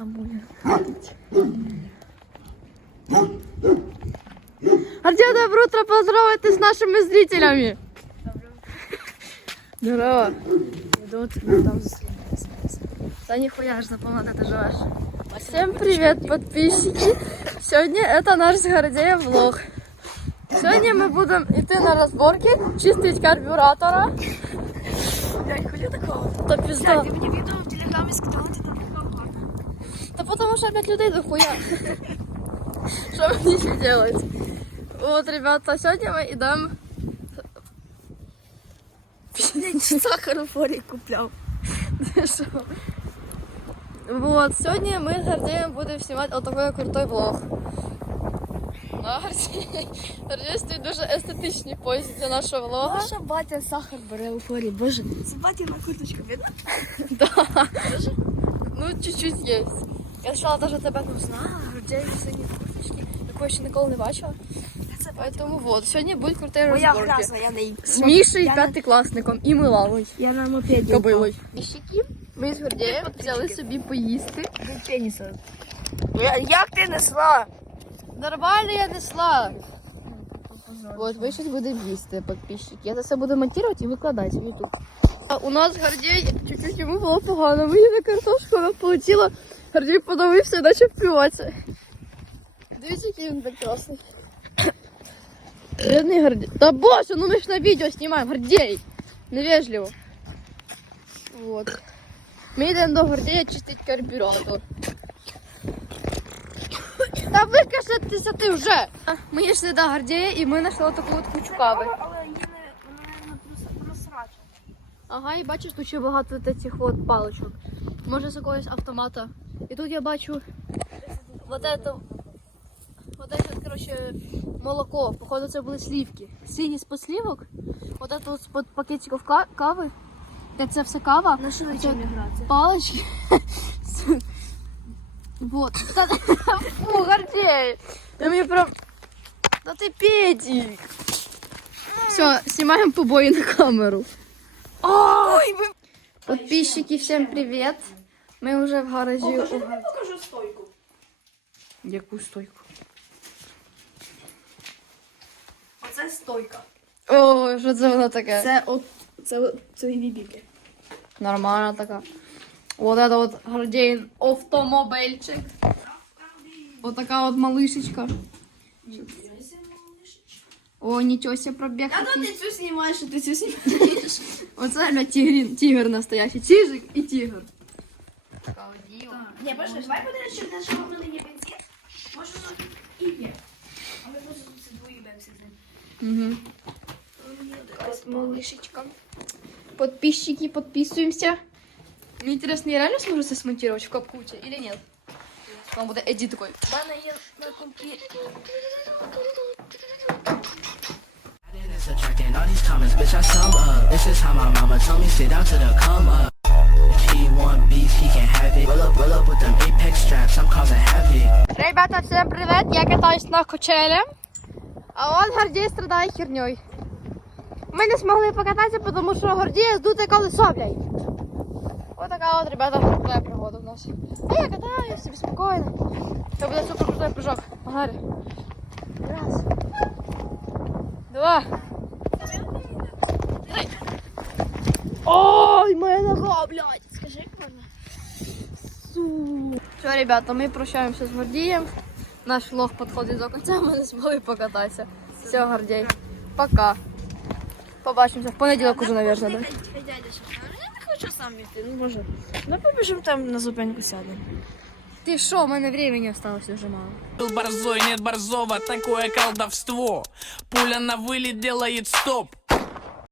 Мамуля. Артем, доброе утро, поздоровайтесь с нашими зрителями. Здорово. Идут, там. Да нихуя ж запомнил, ты живешь. Всем привет, подписчики. Сегодня это наш с Гордея влог. Сьогодні ми будемо йти на розборки, чистити карбюратора. Блядь, хули такого? Та пізда. Ты мне видео в телеграме сказал, ты там. Та потому что опять людей дохуя. Що мені ще делать? Вот, ребята, сьогодні ми йдемо. Блядь, сахар в форе куплял. Що? Вот, сьогодні ми з Гордієм будемо знімати отакий крутой влог. Ну, Гордій, Гордій стоїть дуже естетичній позі для нашого влога. Наша батя сахар бере у форе, боже. Це батіна курточка, видно? Да. Ну, чуть-чуть є. Я спочатку даже тебе не знала, Гордій в синій курточці, такої ще ніколи не бачила. Поэтому вот, сьогодні будуть круті Моя розборки. грязна, я не З Мішею, Я на- п'ятикласником і Миланою. Я на мопеді. Кобилою. Піщики. Ми з Гордієм взяли собі поїсти. До пениса. Я- Як ти несла? Нормально я несла. Вот, ми щось будемо їсти, підписчики. Я це все буду монтувати і викладати в YouTube. А у нас Гордій, чуть-чуть йому було погано. Ми їли картошку, вона полетіла. Гордій подавився і почав плюватися. Дивіться, який він прекрасний. Бідний Гордій. Та боже, ну ми ж на відео знімаємо. Гордій! Невежливо. Вот. Ми йдемо до Гордія чистити карбюратор. Та викашатися ти вже! Ми йшли до Гордія і ми знайшли таку от кучу кави. Але її не, вона. Ага, і бачиш, тут ще багато цих от паличок. Може з якогось автомата. І тут я бачу вот это, вот это, короче, молоко. Походу, це були слівки. Сині з послівок. Вот это от з-под пакетиків ка- кави. Де це все кава. На що на Це чому грати? палочки. Вот. Та- Фу, Гордей. Ты мне прям... Да ты педик. Все, снимаем побои на камеру. Ой, ви... Подписчики, всем привет. Мы уже в гаражі. у- покажу стойку. Яку стойку? Оце стойка. О, що це воно таке? Це от, це, це бібіки. Нормально така. Вот это вот Гордейн автомобильчик. Вот такая вот малышечка. О, ничего себе пробег. А то такий. ти цю знімаєш, а ти цю знімаєш. Оце бля, тигрін, тигр настоящий. Чижик і тигр. Ні, боже, давай подивись, що в нашому мене є бензин. Може, воно і є. А ми просто тут це двоїбемося з ним. Угу. Малышечка. Подписчики, подписываемся. Мне интересно, я реально смогу это смонтировать в капкуте или нет? Там будет эдит такой. У мене є на компі... It's attracting all these comments, bitch. I sum up. This is how my mama told me. Sit down to the come up. Ребята, всем привет! Я катаюсь на качеле, а он Гордей страдає херней. Ми не змогли покататися, тому що Гордія здуте колесо, блядь. Ось така от, ребята, крутая пригода у нас. А я катаюсь собі спокійно. Це буде супер крутой прыжок. Погнали. Раз. Два. Три. Ой, моя нога, блядь. Все, ребята, ми прощаємося з Гордієм. Наш влог підходить до кінця, ми не змогли покататися. Все, Гордій. Пока. Побачимося в понеділок уже, мабуть, да? Хочу сам йти, ну може. Ну побіжимо там на зупинку сядемо. Ти що, у мене времени осталось уже мало. Был борзой, нет борзого, такое колдовство Пуля на вылет делает стоп